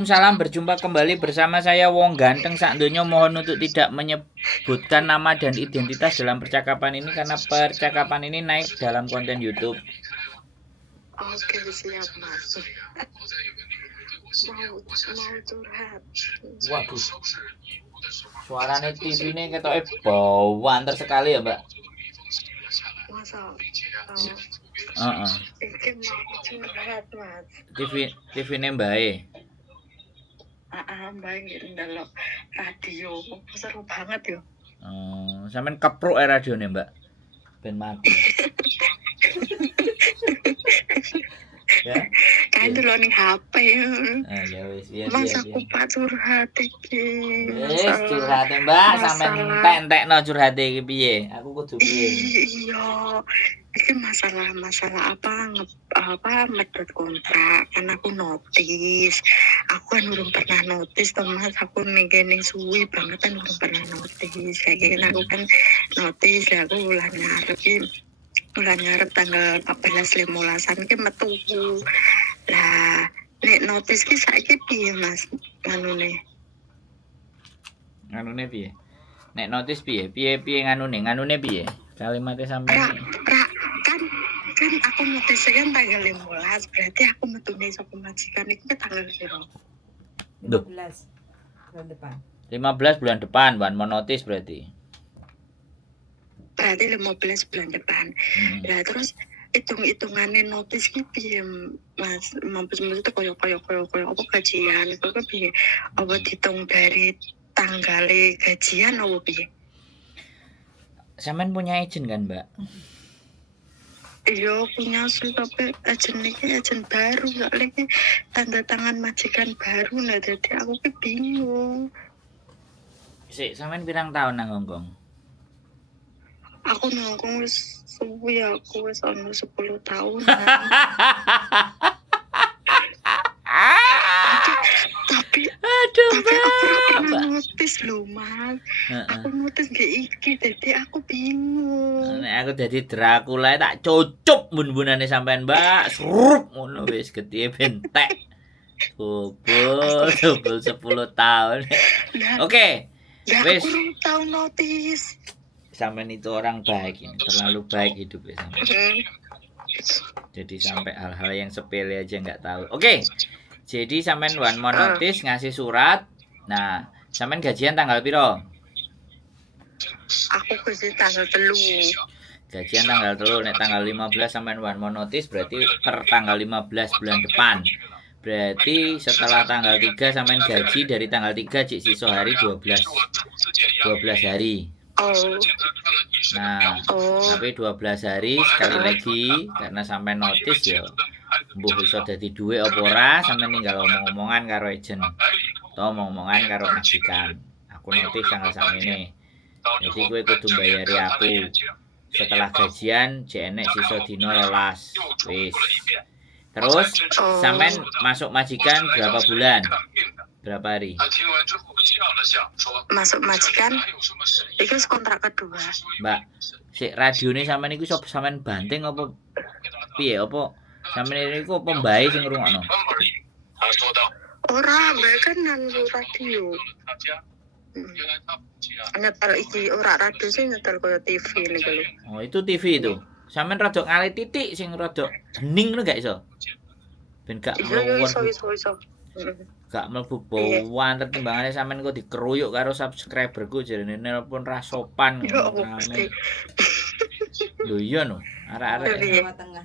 Salam, berjumpa kembali bersama saya Wong Ganteng sak donya. Mohon untuk tidak menyebutkan nama dan identitas dalam percakapan ini karena percakapan ini naik dalam konten YouTube. Oke, siap Mas. Mau curhat. Waduh, suaranya TV ini ketoknya bawanter sekali ya Mbak. Masa? Iki mau curhat Mas. TV ini baik. Mbak nggih ndelok radio. Seru banget yo. Sampean kepruk radio nih Mbak. Ben mati. Ya. Kayak dulu nih HP. Ya wis, ya. Mas aku Pak curhat iki. Wis curhate Mbak, sampean entek-entekno curhate iki piye? Aku kudu piye? Iya. Iki masalah medhot kontrak kan aku notis. Aku kan belum pernah notis toh Mas, aku ning kene suwi banget kan belum pernah notis. Kayak aku kan notis ya aku bulan ngarep tanggal 14-15an ki metu. Lah nek notis ki saiki piye Mas nganune piye? Nek notis piye? Piye nganune piye? Kalimatnya sampean kan aku notis kan tanggal 15, berarti aku metune saka majikan iku tanggal piro? 15 bulan depan. 15 bulan depan, Wan mau notis berarti. Berarti 15 bulan depan. Lah terus hitung-hitungane notis ki piye Mas? Mampus itu koyo apa gajian itu kan piye? Apa dihitung dari tanggale gajian apa piye? Sampean punya agent kan, Mbak? Iya punya sih, tapi agent baru gak lagi tanda tangan majikan baru. Nah jadi aku ki bingung. Sik, sampean pirang tahun nang Hongkong? Aku nangkong wis suwi, aku wis ono 10 tahun. tapi aku pernah notis lho Mas. Aku notis gak iki, jadi aku bingung. Nek aku dadi Dracula tak cucup bun-bunane sampean Mbak. Srup ngono wis gede bentek. Bobol 10 tahun. Oke. Wis. Aku tahu notis. Sampean itu orang baik ini, terlalu baik hidupnya sampean. Jadi sampai hal-hal yang sepele aja nggak tahu. Oke. Jadi sampean mau notis ngasih surat. Nah, sampean gajian tanggal piro? Aku gajian tanggal 3. Gajian tanggal 3, nek tanggal 15 sampean mau notis berarti per tanggal 15 bulan depan. Berarti setelah tanggal 3 sampean gaji, dari tanggal 3 cik siso hari 12 hari. Nah, tapi 12 hari sekali lagi karena sampai notis ya mbuh iso dadi duwe apa ora, sampe ninggal omong-omongan karo agent atau omong-omongan karo majikan. Aku notis tanggal sakmene. Jadi kowe kudu mbayari aku. Setelah gajian jek enek sisa dina 12. Wis. Terus sampean masuk majikan berapa bulan? Berapa hari? Masuk majikan itu kontrak kedua. Mbak, sik radione sampean iku sapa, sampean banting apa piye? Apa sampean niku apa mbae sing ngrungokno? Ora, mbae kan nang radio. Nyetel iki ora radio sing nyetel koyo TV niku lho. Oh, itu TV itu. Sampean rada ngalih titik sing rada hening ngono gak iso? Ben gak mluwur. Iso. Gak mlebu bawaan timbangane sampean kok dikeruyuk karo subscriberku jarene nelpon ra sopan ngono. Lho iya no, arek-arek Jawa Tengah.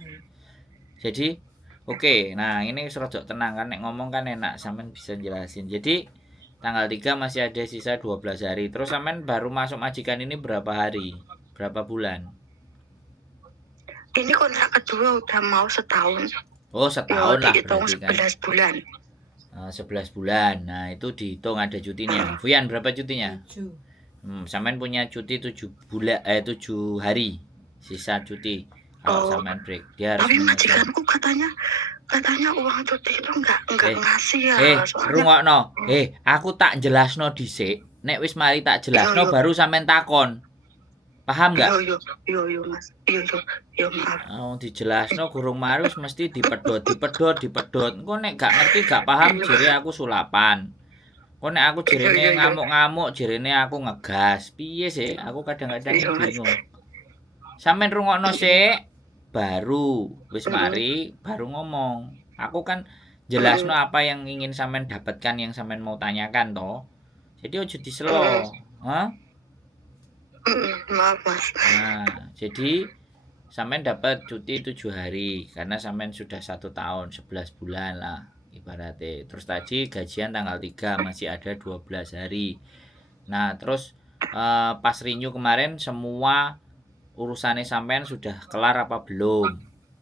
Jadi oke, nah ini wis rada tenang kan nek ngomong kan enak sampean bisa jelasin. Jadi tanggal 3 masih ada sisa 12 hari. Terus sampean baru masuk majikan ini berapa hari? Berapa bulan? Ini kontrak kedua udah mau setahun. Oh, setahun lah berarti kan. 11 bulan. 11 bulan. Nah, itu dihitung ada cutinya. Fuyan berapa cutinya? 7. Sampean punya cuti 7 hari. Sisa cuti. Kalau sampean break, dia harus. Tapi majikanku katanya uang cuti itu enggak ngasih ya. Rungokno. Aku tak jelasno dhisik. Nek wis mari tak jelasno baru sampean takon. Paham nggak? Yo Mas. Yo maaf. Oh, dijelasno gurung mari wis mesti dipedhot. Engko nek gak ngerti gak paham jere aku sulapan. Kok nek aku jerene Yo. ngamuk-ngamuk, jerene aku ngegas. Piye sih? Aku kadang-kadang Iya, Mas. bingung. Sampeyan rungokno sik, baru wis mari baru ngomong. Aku kan jelasno apa yang ingin sampean dapatkan, yang sampean mau tanyakan toh. Jadi ojo diselo. Hah? Maaf Mas. Nah, jadi sampean dapat cuti 7 hari karena sampean sudah 1 tahun 11 bulan lah ibaratnya. Terus tadi gajian tanggal 3 masih ada 12 hari. Nah, terus pas renew kemarin semua urusannya sampean sudah kelar apa belum?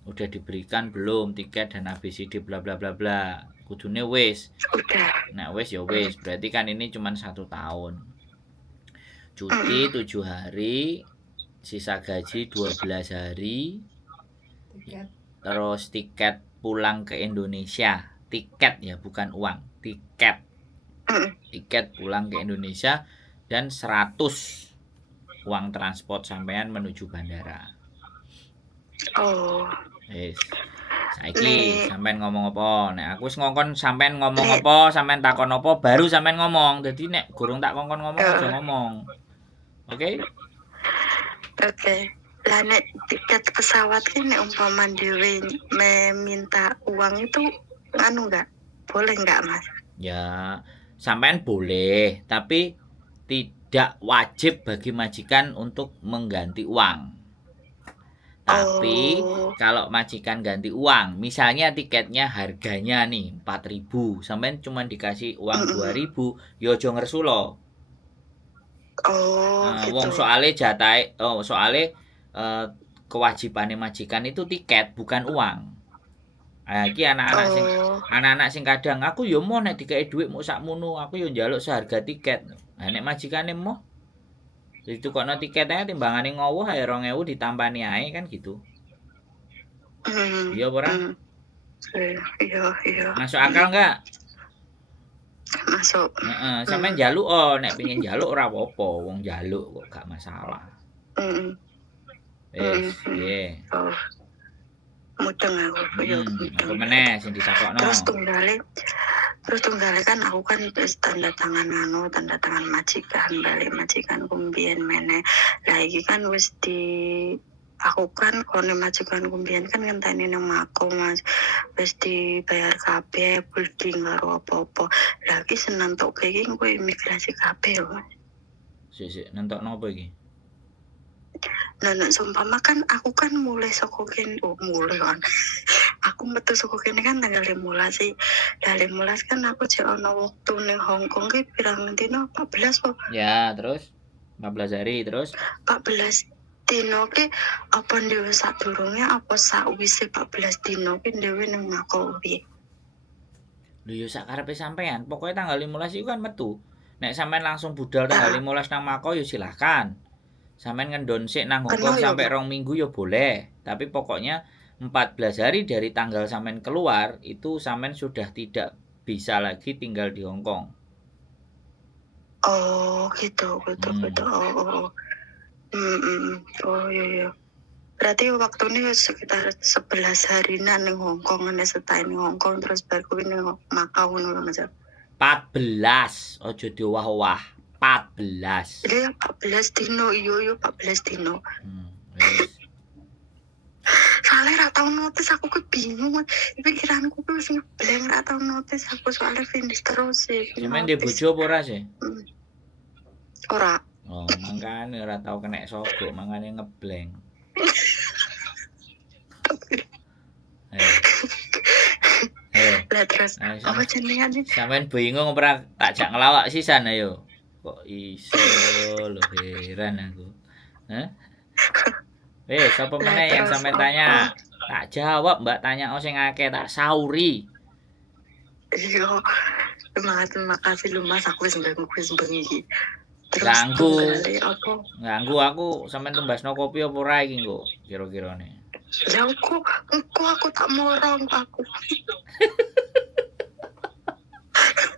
Udah diberikan belum tiket dan ABCD bla bla bla bla. Kudune wis. Udah. Nah, wis ya wis, berarti kan ini cuma 1 tahun. Cuti 7 hari, sisa gaji 12 hari, Tiket. terus tiket pulang ke Indonesia. Tiket ya, bukan uang, tiket. Tiket pulang ke Indonesia dan 100 uang transport sampean menuju bandara. Oh. Wis. Saiki sampean ngomong apa? Nek aku wis ngongkon sampean ngomong apa, sampean takon apa, baru sampean ngomong. Dadi nek gurung tak kongkon ngomong aja ngomong. Oke? Oke. Lah nek tiket pesawat ki nek umpama dhewe meminta uang itu anu enggak? Boleh enggak, Mas? Ya, sampean boleh, tapi tidak wajib bagi majikan untuk mengganti uang. Tapi kalau majikan ganti uang, misalnya tiketnya harganya nih 4.000, sampean cuma dikasih uang 2.000, ya aja ngersulo. Gitu. Wong soale jatahe, kewajibannya majikan itu tiket bukan uang. Iki anak-anak sing kadang aku ya mau nek dikei dhuwit mau sakmono, aku ya njaluk seharga tiket. Nah nek majikane mau ditukokno tiketnya timbangane ngowo ae 2.000 ditampani ae kan gitu. Iya ora? Iya. Masuk akal enggak? Masuk. Sampeyan njaluk nek pengin njaluk ora apa-apa, wong njaluk kok gak masalah. Wis, piye? Mudeng aku. Apa meneh sing ditakokno? Terus tunggale kan aku kan wis tanda tangan majikan, balik majikan kumbien meneh. Lah iki kan wis aku kan kono majikan kumbien kan ngenteni nang Mako Mas. Wis dibayar kabeh, building karo apa-apa. Lah iki senentuke iki engko imigrasi kabeh Mas. Sik, nentokno apa iki? Nah, seumpama kan aku kan mulai saka kene, mulai kan. Aku metu saka kene kan tanggal 15 sih. Lah 15 kan aku jek ana wektu ning Hong Kong ki pirang dino 14 kok. Ya, terus 14 hari terus 14 dino ki apa dhewe sadurunge apa sakwise 14 dino ki dhewe ning Mako piye? Lho ya sak karepe sampean, pokoke tanggal 15 iku kan metu. Nek sampean langsung budal tanggal 15 nang Mako ya silakan. Sampean ngendon sik nang Hongkong sampai 2 minggu ya boleh, tapi pokoknya 14 hari dari tanggal sampean keluar itu sampean sudah tidak bisa lagi tinggal di Hongkong. Gitu. Iya. Berarti waktu ini sekitar 11 hari ning Hongkong, nek setahun ning Hongkong terus baru ning Makau ngono Mas. 14, ojo diowah-owah. 14. Iya 14 dino, iya 14 dino. Wis. Soalnya ra tau notis aku ke bingung. Pikiranku ku wis ngeblank ra tau notis aku soalnya finish terus sih. Sampeyan ndek bojo apa ora sih? Ora. Oh, mangkane ora tau kena sogok, mangkane ngeblank. Lah terus apa jenenge? Sampeyan bingung ora tak jak ngelawak sisan ayo. Kok iso lho heran aku. Hah? Sapa meneh yang sampean tanya? Tak jawab, Mbak, tanya sing akeh tak sauri. Iya. Terima kasih lu Mas, aku wis bengi. Ganggu aku sampean tumbasno kopi apa ora iki engko kira-kirane. Ya aku tak morong aku.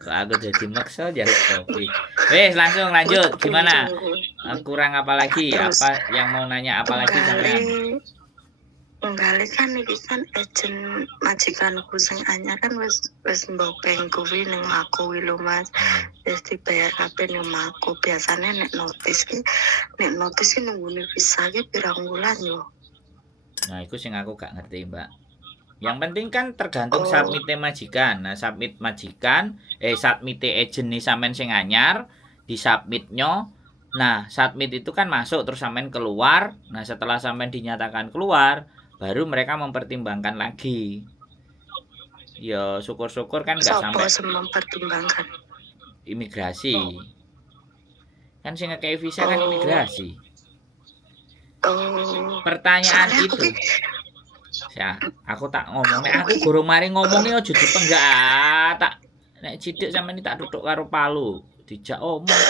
Kok aku jadi maksa jaluk kopi. Wes langsung lanjut. Gimana? Kurang apa lagi? Terus Apa yang mau nanya apa lagi sampean? Tunggali kan iki kan ejen majikanku sing anyar kan wis mbopeng kuwi ning aku kuwi lho Mas. Wis dibayar kabeh ning aku. Biasane nek notis ki nunggune visa ki pirang wulan yo. Nah, itu sing aku gak ngerti, Mbak. Yang penting kan tergantung Oh. submit majikan. Nah, submit majikan, submit agent nih sampean sing anyar, di submitnya. Nah, submit itu kan masuk terus sampean keluar. Nah, setelah sampean dinyatakan keluar, baru mereka mempertimbangkan lagi. Ya, syukur-syukur kan nggak sampai mempertimbangkan imigrasi. Kan sing ngekei visa kan imigrasi. Oh. Pertanyaan Soalnya itu. Ya, aku tak ngomongnya, aku gorong mari ngomongnya aja dipenggak. Tak nek cidik sampeyan tak duduk karo palu, dijak omong.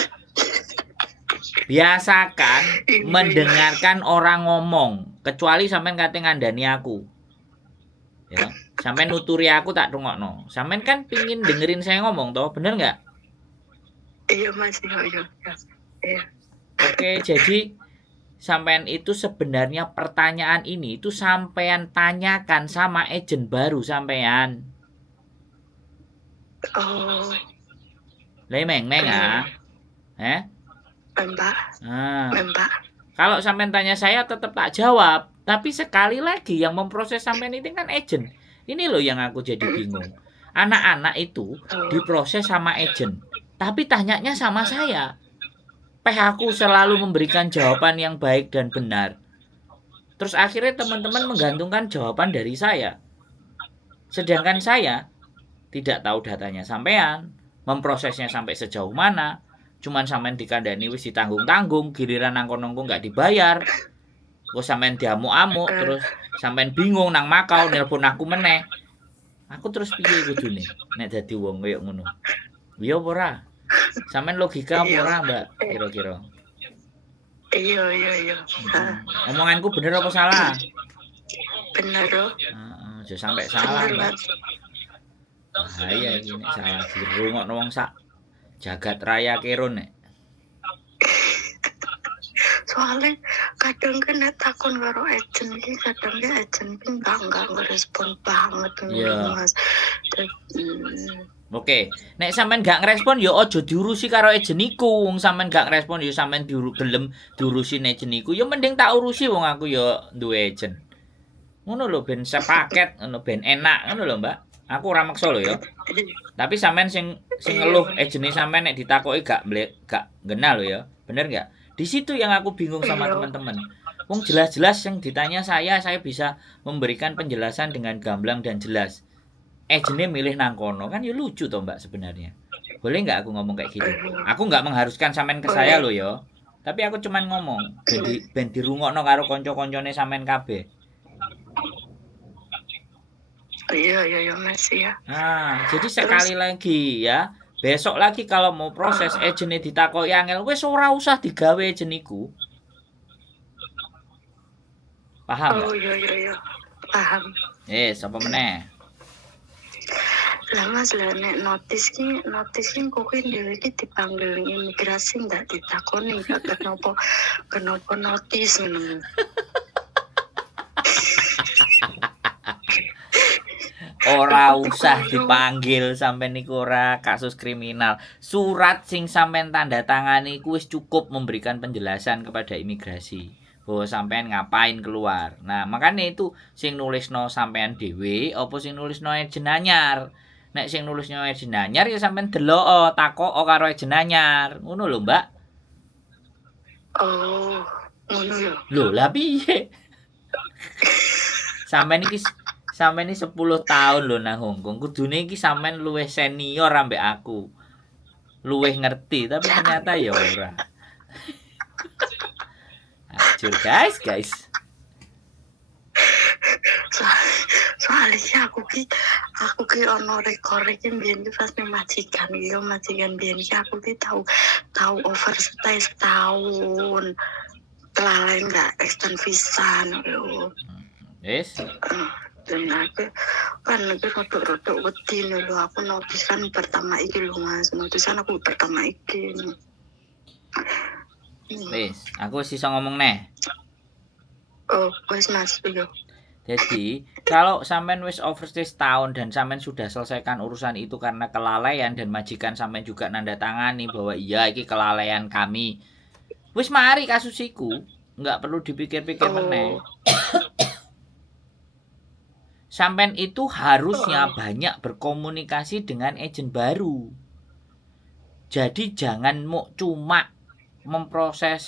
Biasakan mendengarkan orang ngomong, kecuali sampean kate ngandani aku. Ya, sampean nuturi aku tak rungokno. Sampean kan pingin dengerin saya ngomong toh, bener nggak? Iya Mas, iya. Oke, jadi sampean itu sebenarnya pertanyaan ini itu sampean tanyakan sama agent baru sampean. Oh. Lemeng ah. Mbak. Nah, Mbak. kalau sampean tanya saya tetap tak jawab. Tapi sekali lagi yang memproses sampean itu kan agent. Ini loh yang aku jadi bingung. Anak-anak itu diproses sama agent. Tapi tanyanya sama saya. Aku selalu memberikan jawaban yang baik dan benar. Terus akhirnya teman-teman menggantungkan jawaban dari saya. Sedangkan saya tidak tahu datanya sampean, memprosesnya sampai sejauh mana. Cuman sampean dikandani wis ditanggung-tanggung, giliran nang kono nggak dibayar. Kok sampean diamuk-amuk, terus sampean bingung nang Makau nelpon aku meneh. Aku terus piye kudune nek dadi wong koyo ngono. Iya ora? Sampean logika apa ora, Mbak? Kira-kira. Iya. Omonganku bener apa salah? Bener loh. Aja sampai salah, Mbak. Bahaya iki nek salah dirungokno wong sak jagat raya kero nek. Soalnya kadang kan takon karo agent iki kadang agent ki enggak ngerespon banget Mas. Oke, nek sampean gak ngerespon ya aja diurusi karo agent iku. Wong sampean gak ngerespon ya sampean gelem diurusi agent iku. Ya mending tak urusi wong aku ya duwe agent. Ngono lho ben sepaket, ngono ben enak ngono lho, Mbak. Aku ora maksa lho ya. Tapi sampean sing ngeluh agent sampean nek ditakoki gak genah lho ya. Bener gak? Di situ yang aku bingung sama teman-teman. Wong jelas-jelas yang ditanya saya bisa memberikan penjelasan dengan gamblang dan jelas. Agentnya milih nang kono kan ya lucu toh Mbak sebenarnya. Boleh nggak aku ngomong kayak gitu? Aku nggak mengharuskan sampean ke saya loh ya. Tapi aku cuman ngomong ben dirungokno karo kanca-kancane sampean kabeh. Iya Mas ya. Nah, jadi sekali lagi ya, besok lagi kalau mau proses agentnya ditakoki angel wis ora usah digawe agent iku. Paham nggak? Oh iya. Paham. Apa meneh? Lah Mas lah nek notis ki kok dhewe iki dipanggil imigrasi enggak ditakoni kenapa notis ngono. Ora usah dipanggil sampean niku ora kasus kriminal. Surat sing sampean tanda tangani iku wis cukup memberikan penjelasan kepada imigrasi bahwa sampean ngapain keluar. Nah, makanya itu sing nulisno sampean dhewe apa sing nulisno agent anyar. Nek sing nulisno agent anyar ya sampean delok takok karo agent anyar. Ngono lho, Mbak. Oh, ngono ya. Lho, lah piye? Sampean iki 10 tahun lho nang Hongkong. Kudune iki sampean luwih senior ambek aku. Luwih ngerti, tapi ternyata ya ora. Acur guys. Soalnya aku ki ono rekor iki mbiyen pas ning majikan mbiyen ki aku ki tahu overstay setahun. Kelalaian enggak extend visa lho. Wis. Dan aku kan rodok wedi lho aku notisan pertama iki lho Mas. Notisan aku pertama iki. Wis, aku wis iso ngomong neh. Oh, wes Mas, yo. Jadi, kalau sampean wis overstay setahun dan sampean sudah selesaikan urusan itu karena kelalaian dan majikan sampean juga nanda tangani bahwa iya iki kelalaian kami. Wis mari kasus iku, nggak perlu dipikir-pikir meneh. Oh, Sampean itu harusnya banyak berkomunikasi dengan agen baru. Jadi jangan mau cuma memproses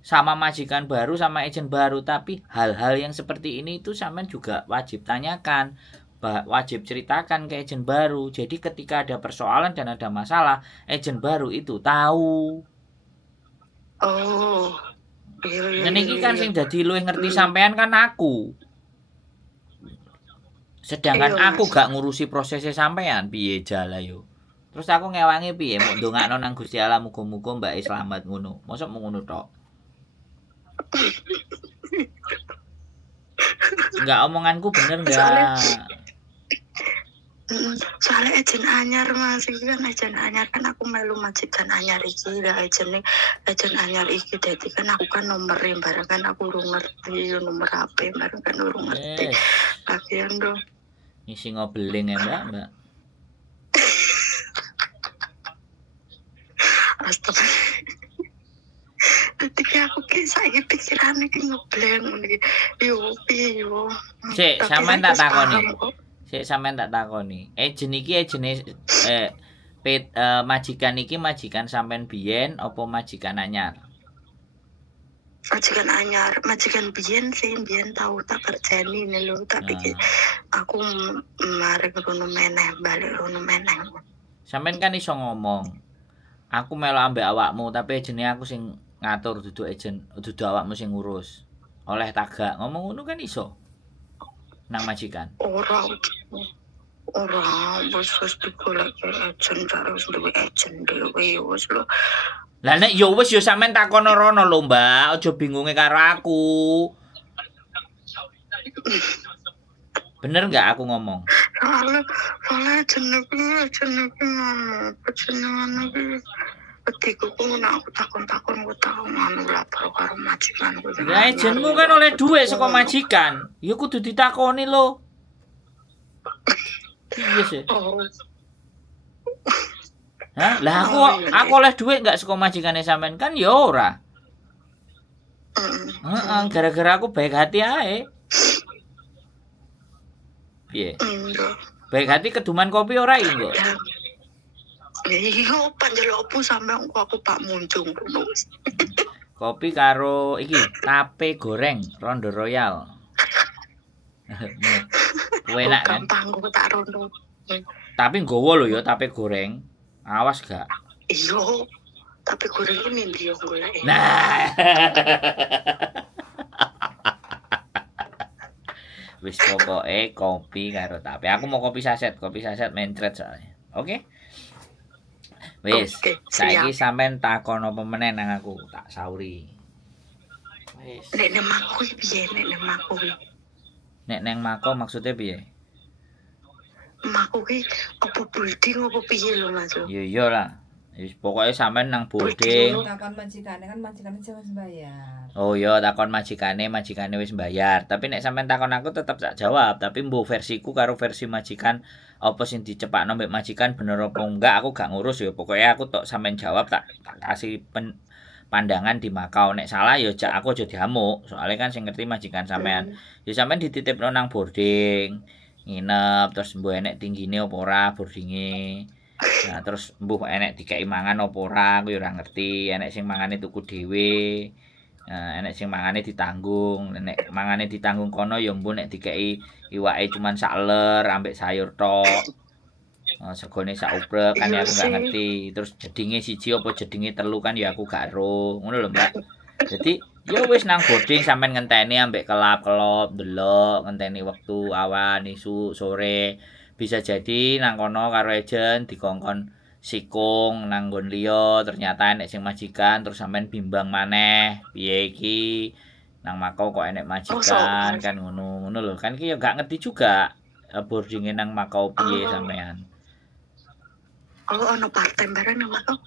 sama majikan baru sama agen baru, tapi hal-hal yang seperti ini itu sampean juga wajib tanyakan, wajib ceritakan ke agen baru. Jadi ketika ada persoalan dan ada masalah, agen baru itu tahu. oh, iya. Ngene iki kan sing dadi luwih ngerti sampean kan aku. Sedangkan Iya, aku Mas. gak ngurusi prosesnya sampean, piye jala yo. Terus aku ngewangi piye mau ndongakno nang Gusti Allah muga-muga mbake selamat ngono. Mosok mau ngono tok. Enggak, omonganku bener enggak? Soalnya agen anyar Mas, iki kan agen anyar kan aku melu majikan anyar iki lah agen anyar iki dadi kan aku kan nomere bareng kan aku urung ngerti nomor HP bareng kan urung ngerti. Yes. Bagian dong. Ngisi ngobeling ya mbak. Astaga. Ketika aku ki saiki pikirane ki ngebleng ngene iki. Yo piye yo. Sik, Tapi sampean aku tak takoni. paham kok. Sik sampean tak takoni. Agen iki agene majikan iki majikan sampean biyen apa majikan anyar? Majikan anyar, majikan biyen sih, biyen tahu tak kerjani nih lho, tapi ki aku mari rono meneh, balik rono meneh. Sampean kan iso ngomong. Aku melu ambek awakmu, tapi agene aku sing ngatur dudu agen, dudu awakmu sing ngurus. Oleh tagak ngomong ngono kan iso. Nang majikan. Ora, wis digolek agen terus duwe agen dhewe wis lho. Lah nek ya wis ya sampean takono rono lho, Mbak. Aja bingunge karo aku. Bener enggak aku ngomong? Soalnya jenenge ngono, jenengan iki petiku ku nak aku takon-takon ku tau ngono lapor karo majikan ku. Lah agenmu kan oleh dhuwit saka majikan. Ya kudu ditakoni lho. Iya sih. Hah? Lah aku oleh dhuwit enggak saka majikane sampean kan ya ora. Heeh, gara-gara aku baik hati ae. Piye? Baik hati keduman kopi ora iki kok. Iya, panjelokku sampe aku Pak Muncung ngono. Kopi karo iki tape goreng Rondo Royal. Enak kan? Gampang kok tak rondo. Tapi nggowo lho ya tape goreng. Awas gak? Iya. Tapi gorengnya mimpi yo golek. Nah. Wis pokoke kopi karo tape. Aku mau kopi saset mencret soalnya. Oke? Wis, saiki sampean takon apa meneh nang aku, tak sauri. Wis. Nek nang aku piye nek nang aku? Nek nang mako maksudnya piye? Maku ki apa building apa piye lho Mas? Iya lah. Wis pokoke sampean nang boarding. Takon majikane kan majikane wis bayar. Oh iya takon majikane wis bayar. Tapi nek sampean takon aku tetep tak jawab, tapi mbuh versiku karo versi majikan apa sing dicepakno mbek majikan bener apa enggak aku gak ngurus ya. Pokoknya aku tok sampean jawab tak kasih pandangan di Makau. Nek salah ya aku aja diamuk. Soalnya kan sing ngerti majikan sampean. Ya sampean dititipno nang boarding. Nginep terus mbuh enek tinggine apa ora boardinge. Nah terus mbuh enek dikeki mangan apa ora aku ya ora ngerti. Enek sing mangane tuku dhewe. Enek sing mangane ditanggung. Nek mangane ditanggung kono ya mbuh nek dikeki iwake cuman sak ler ambek sayur tok. Segone sak ubrek kan ya aku gak ngerti. Terus jedinge siji apa jedinge telu kan ya aku gak ero. Ngono lho, Mbak. Jadi ya wis nang boarding sampean ngenteni ambek kelap-kelop delok ngenteni wektu awan isu sore. Bisa jadi nang kono karo agen dikongkon sikung nang nggon liya ternyata enek sing majikan terus sampean bimbang maneh piye iki nang Makau kok enek majikan kan ngono lho kan iki ya gak ngerti juga boardinge nang Makau piye sampean. Oh ono part time bareng nang Makau?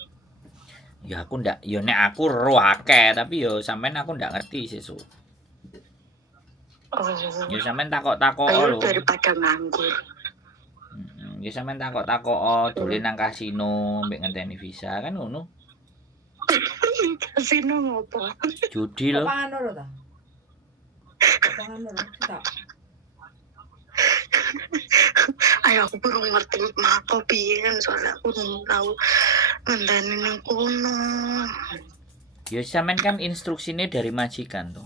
Ya aku ndak, ya nek aku ro akeh, tapi yo sampean aku ndak ngerti sesuk. Oh, Ya sampean takok-takok ayo lho. daripada nganggur. Ya sampean takok-takok dolen Hmm. nang kasino mbek ngenteni visa kan ngono. Kasino ngopo? Judi Kok lho. pangan loro ta? Kok pangan loro tak? Ayo aku baru ngerti apa piye soalnya aku belum tahu ngenteni nang kono. Ya sampean kan instruksine dari majikan tuh.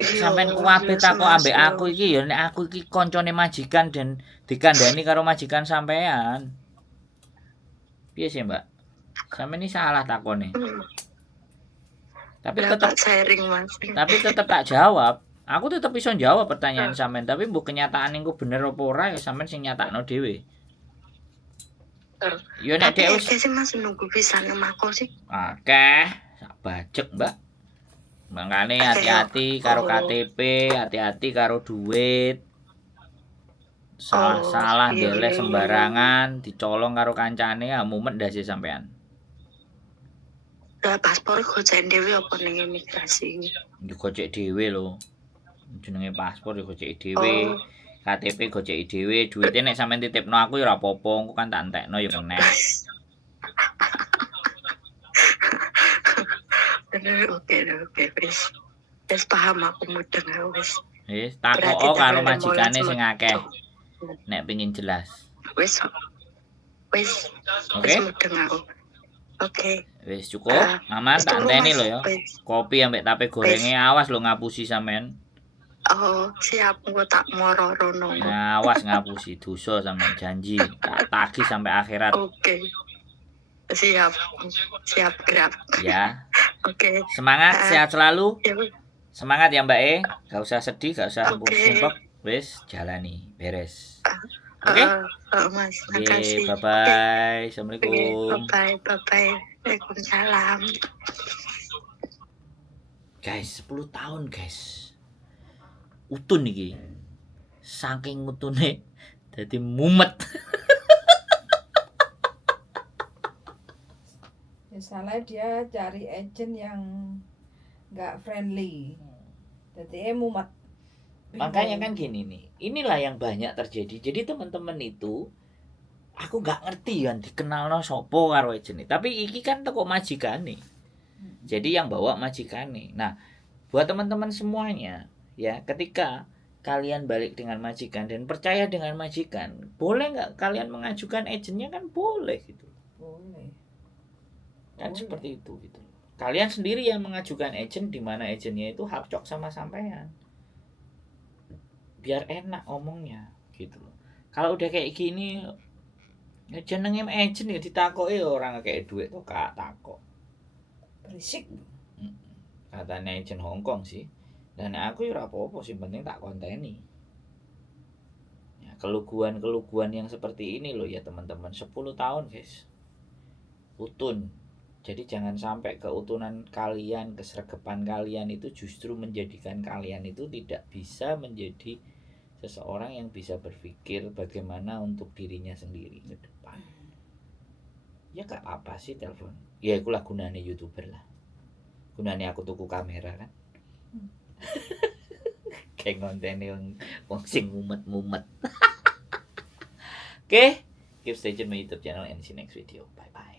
Iya, Sampean kuwabe iya, takok ambek semasuk. aku iki ya nek aku iki koncone majikan dan dikandani karo majikan sampean. Piye sih, Mbak? Sampeyan ini salah takone. Hmm. Tapi Lah, tetep tak sharing mas. tak jawab. Aku tetep iso jawab pertanyaan sampean, tapi mbok kenyataan engko bener apa ora ya sampean sing nyatakno dhewe. Yo nek Tapi dhek akeh sih mas nunggu bisa nemako sih. akeh sak bajek, Mbak. Makane hati-hati karo KTP, hati-hati karo duit. Salah iya, ndeleh iya, sembarangan, dicolong karo kancane, ya mumet ndase sampean. Lah paspor gocek dhewe apa ning imigrasi? Yo gocek dhewe lho. Jenenge paspor yo goceki dhewe. Oh, KTP goceki dhewe, duite nek sampean titipno aku ya ora apa-apa, engko kan tak entekno ya meneh. oke, wis. Wis paham aku mudeng wis. Wis Berarti takok karo tanggal majikane 15 sing akeh Maret. nek pengin jelas. Wis, wis Oke? mudeng aku. Oke. Wis cukup. Aman Wis tak turu, enteni Mas. lho ya. Wis. Kopi ambek tape gorenge awas lho ngapusi sampean. Oh, siap engko tak moro rono. Awas ngapusi dosa sampean janji. Tak tagih sampai akhirat. Oke. Siap. Siap gerak. Ya. Oke. Semangat, sehat selalu. Ya, wis. Semangat ya Mbak E. Gak usah sedih, gak usah Oke. sumpek. Wis jalani, beres. Oke? Mas, Oke, makasih. bye-bye. Oke, Assalamualaikum. bye-bye. Waalaikumsalam. Guys, 10 tahun guys. Utun iki. Saking utune dadi mumet. Ya salah dia cari agent yang nggak friendly. Jadi mumet. Makanya kan gini nih. Inilah yang banyak terjadi. Jadi teman-teman itu aku nggak ngerti kan dikenalno sopo karo agent. Tapi iki kan teko majikane. Jadi yang bawa majikane. Nah, buat teman-teman semuanya ya, ketika kalian balik dengan majikan dan percaya dengan majikan, boleh nggak kalian mengajukan agentnya kan boleh gitu. Boleh. Kan Boleh. seperti itu gitu. Kalian sendiri yang mengajukan agent, di mana agentnya itu hapcok sama sampean. Biar enak omongnya gitu loh. Kalau udah kayak gini jenenge agent ya ditakoki orang kayak duit tuh kak takok. Berisik. Katanya agent Hongkong sih. Dan aku ya ora apa-apa sih, penting tak konteni. Ya, keluguan yang seperti ini loh ya teman-teman, 10 tahun guys. Utun. Jadi jangan sampai keutunan kalian, kesergepan kalian itu justru menjadikan kalian itu tidak bisa menjadi seseorang yang bisa berpikir bagaimana untuk dirinya sendiri ke depan. Ya gak apa sih telepon. Ya itulah gunanya YouTuber lah. Gunanya aku tuku kamera kan. Kayak ngontene wong sing mumet-mumet. Oke, keep stay tune my YouTube channel and see you next video. Bye bye.